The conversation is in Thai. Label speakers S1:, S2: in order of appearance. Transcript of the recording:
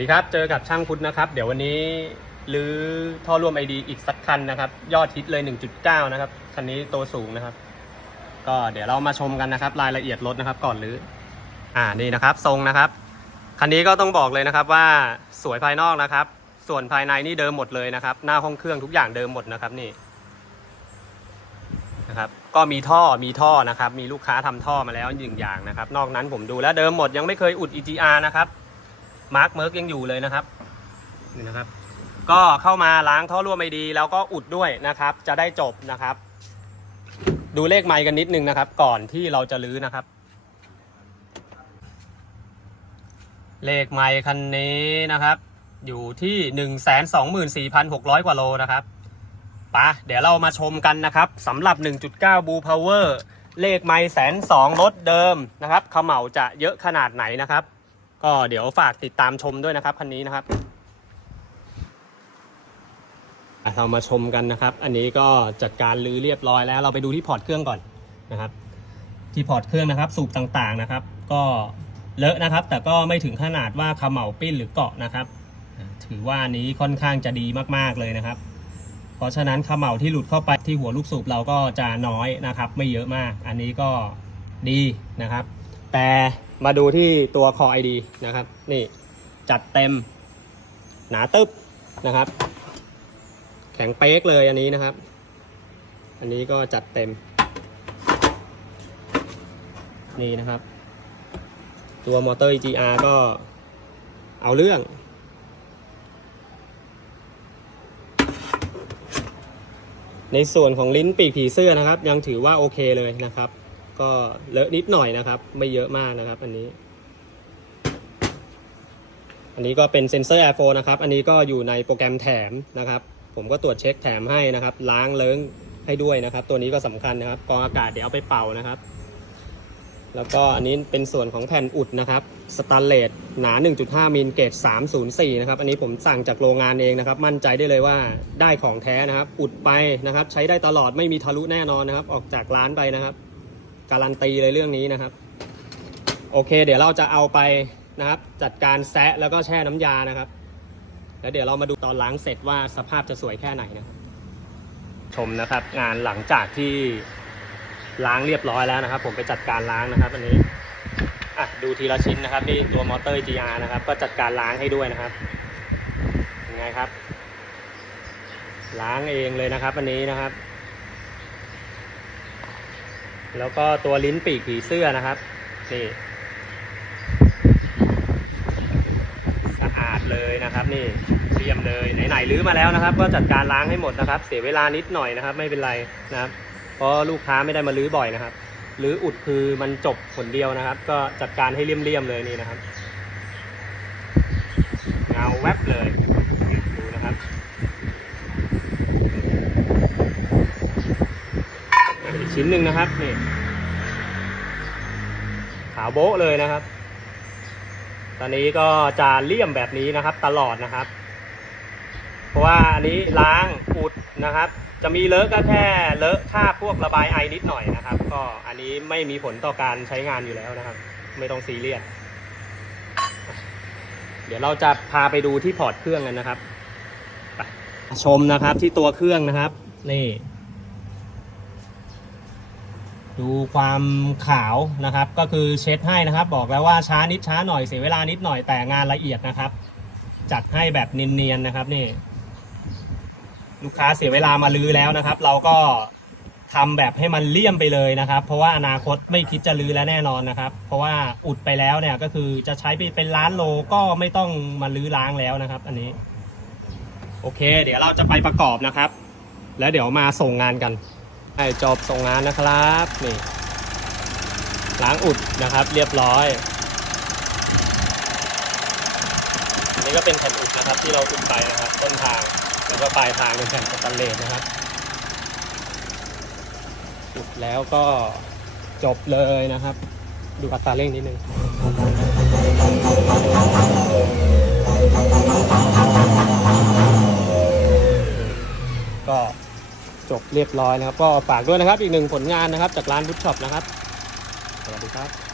S1: สวัสดีครับ เจอกับช่างพุทธนะครับ เดี๋ยววันนี้รื้อท่อร่วมไอดีอีกสักคันนะครับ ยอดฮิตเลย 1.9 นะครับ คันนี้ตัวสูงนะครับ ก็เดี๋ยวเรามาชมกันนะครับ รายละเอียดรถนะครับ ก่อนรื้อ อ่า นี่นะครับ ทรงนะครับ คันนี้ก็ต้องบอกเลยนะครับว่าสวยภายนอกนะครับ ส่วนภายในนี่เดิมหมดเลยนะครับ หน้าห้องเครื่องทุกอย่างเดิมหมดนะครับนี่ นะครับ ก็มีท่อ มีท่อนะครับ มีลูกค้าทำท่อมาแล้วหนึ่งอย่างนะครับ นอกนั้นผมดูแล้วเดิมหมดยังไม่เคยอุด EGR นะครับ มาร์คเมิร์กยังอยู่เลยนะครับนี่นะครับ ก็เข้ามาล้างท่อรั่วไม่ดี แล้วก็อุดด้วยนะครับ จะได้จบนะครับ ดูเลขไมค์กันนิดนึงนะครับ ก่อนที่เราจะลื้อนะครับ เลขไมค์คันนี้นะครับ อยู่ที่หนึ่งแสนสองหมื่นสี่พันหกร้อยกว่าโลนะครับปะเดี๋ยวเรามาชมกันนะครับสำหรับ 1.9 Blue Power เลขไมค์แสนสองรถเดิมนะครับเขม่าจะเยอะขนาดไหนนะครับ ก็เดี๋ยวฝากติดตามชมด้วยนะครับคันนี้นะครับเรามาชมกันนะครับ อันนี้ก็จัดการรื้อเรียบร้อยแล้ว เราไปดูที่พอร์ตเครื่องก่อนนะครับ ที่พอร์ตเครื่องนะครับ สูบต่างๆนะครับ ก็เลอะนะครับ แต่ก็ไม่ถึงขนาดว่าเขม่าปิ้นหรือเกาะนะครับ ถือว่านี้ค่อนข้างจะดีมากๆเลยนะครับ เพราะฉะนั้นเขม่าที่หลุดเข้าไปที่หัวลูกสูบเราก็จะน้อยนะครับ ไม่เยอะมาก อันนี้ก็ดีนะครับ แต่ มาดูที่ตัวคอ ID นะครับ นี่จัดเต็ม หนาตึ๊บนะครับ แข็งเป๊กเลยอันนี้นะครับ อันนี้ก็จัดเต็ม นี่นะครับ ตัวมอเตอร์ EGR ก็เอาเรื่องในส่วนของลิ้นปีกผีเสื้อนะครับ ยังถือว่าโอเคเลยนะครับ ก็เลอะนิดหน่อยนะครับ ไม่เยอะมากนะครับ อันนี้ อันนี้ก็เป็นเซ็นเซอร์ Air 4นะครับ อันนี้ก็อยู่ในโปรแกรมแถมนะครับ ผมก็ตรวจเช็คแถมให้นะครับ ล้างเลิ้งให้ด้วยนะครับ ตัวนี้ก็สำคัญนะครับกองอากาศเดี๋ยวเอาไปเป่านะครับ แล้วก็อันนี้เป็นส่วนของแผ่นอุดนะครับสแตนเลสหนา 1.5 มิลเกรด304 นะครับ อันนี้ผมสั่งจากโรงงานเองนะครับ มั่นใจได้เลยว่าได้ของแท้นะครับ อุดไปนะครับ ใช้ได้ตลอดไม่มีทะลุแน่นอนนะครับ ออกจากร้านไปนะครับ การันตีเลยเรื่องนี้นะครับ โอเค เดี๋ยวเราจะเอาไปนะครับ จัดการแซะแล้วก็แช่น้ำยานะครับ แล้วเดี๋ยวเรามาดูตอนล้างเสร็จว่าสภาพจะสวยแค่ไหนนะครับชมนะครับ งานหลังจากที่ล้างเรียบร้อยแล้วนะครับ ผมไปจัดการล้างนะครับ อันนี้อะดูทีละชิ้นนะครับนี่ตัวมอเตอร์ GR นะครับ ก็จัดการล้างให้ด้วยนะครับยังไงครับ ล้างเองเลยนะครับอันนี้นะครับ แล้วก็ตัวลิ้นปีกผีเสื้อนะครับ นี่ สะอาดเลยนะครับ นี่เรียมเลยไหนๆรื้อมาแล้วนะครับ ก็จัดการล้างให้หมดนะครับ เสียเวลานิดหน่อยนะครับ ไม่เป็นไรนะครับ เพราะลูกค้าไม่ได้มาลื้อบ่อยนะครับลื้ออุดคือมันจบผลเดียวนะครับ ก็จัดการให้เลี่ยมๆเลยนี่นะครับ เงาแวบเลยดูนะครับอีก ชิ้นหนึ่งนะครับนี่ขาวโบ๊ะเลยนะครับ ตอนนี้ก็จะเลี่ยมแบบนี้นะครับตลอดนะครับ เพราะว่าอันนี้ล้างอุดนะครับ จะมีเลอะก็แค่เลอะคราพวกระบายไอนิดหน่อยนะครับ ก็อันนี้ไม่มีผลต่อการใช้งานอยู่แล้วนะครับ ไม่ต้องซีเรียสเดี๋ยวเราจะพาไปดูที่พอร์ตเครื่องกันนะครับไปชมนะครับที่ตัวเครื่องนะครับ นี่ ดูความขาวนะครับ ก็คือเช็ดให้นะครับ บอกแล้วว่าช้านิดช้าหน่อยเสียเวลานิดหน่อยแต่งานละเอียดนะครับ จัดให้แบบเนียนๆนะครับนี่ ลูกค้าเสียเวลามาลื้อแล้วนะครับ เราก็ทำแบบให้มันเลี่ยมไปเลยนะครับ เพราะว่าอนาคตไม่คิดจะลื้อแล้วแน่นอนนะครับ เพราะว่าอุดไปแล้วเนี่ยก็คือจะใช้ไปเป็นล้านโลก็ไม่ต้องมาลื้อล้างแล้วนะครับ อันนี้ โอเค เดี๋ยวเราจะไปประกอบนะครับ แล้วเดี๋ยวมาส่งงานกัน ให้จบส่งงานนะครับนี่ล้างอุดนะครับ เรียบร้อยอันนี้ก็เป็นแผ่นอุดนะครับ ที่เราอุดไปนะครับ ต้นทางแล้วก็ปลายทางเป็นแผ่นสแตนเลสนะครับอุดแล้วก็จบเลยนะครับ ดูอัตราเร่งนิดนึง ก็ จบเรียบร้อยนะครับ ก็ฝากด้วยนะครับ อีกหนึ่งผลงานนะครับ จากร้านบุ๊ช็อปนะครับ สวัสดีครับ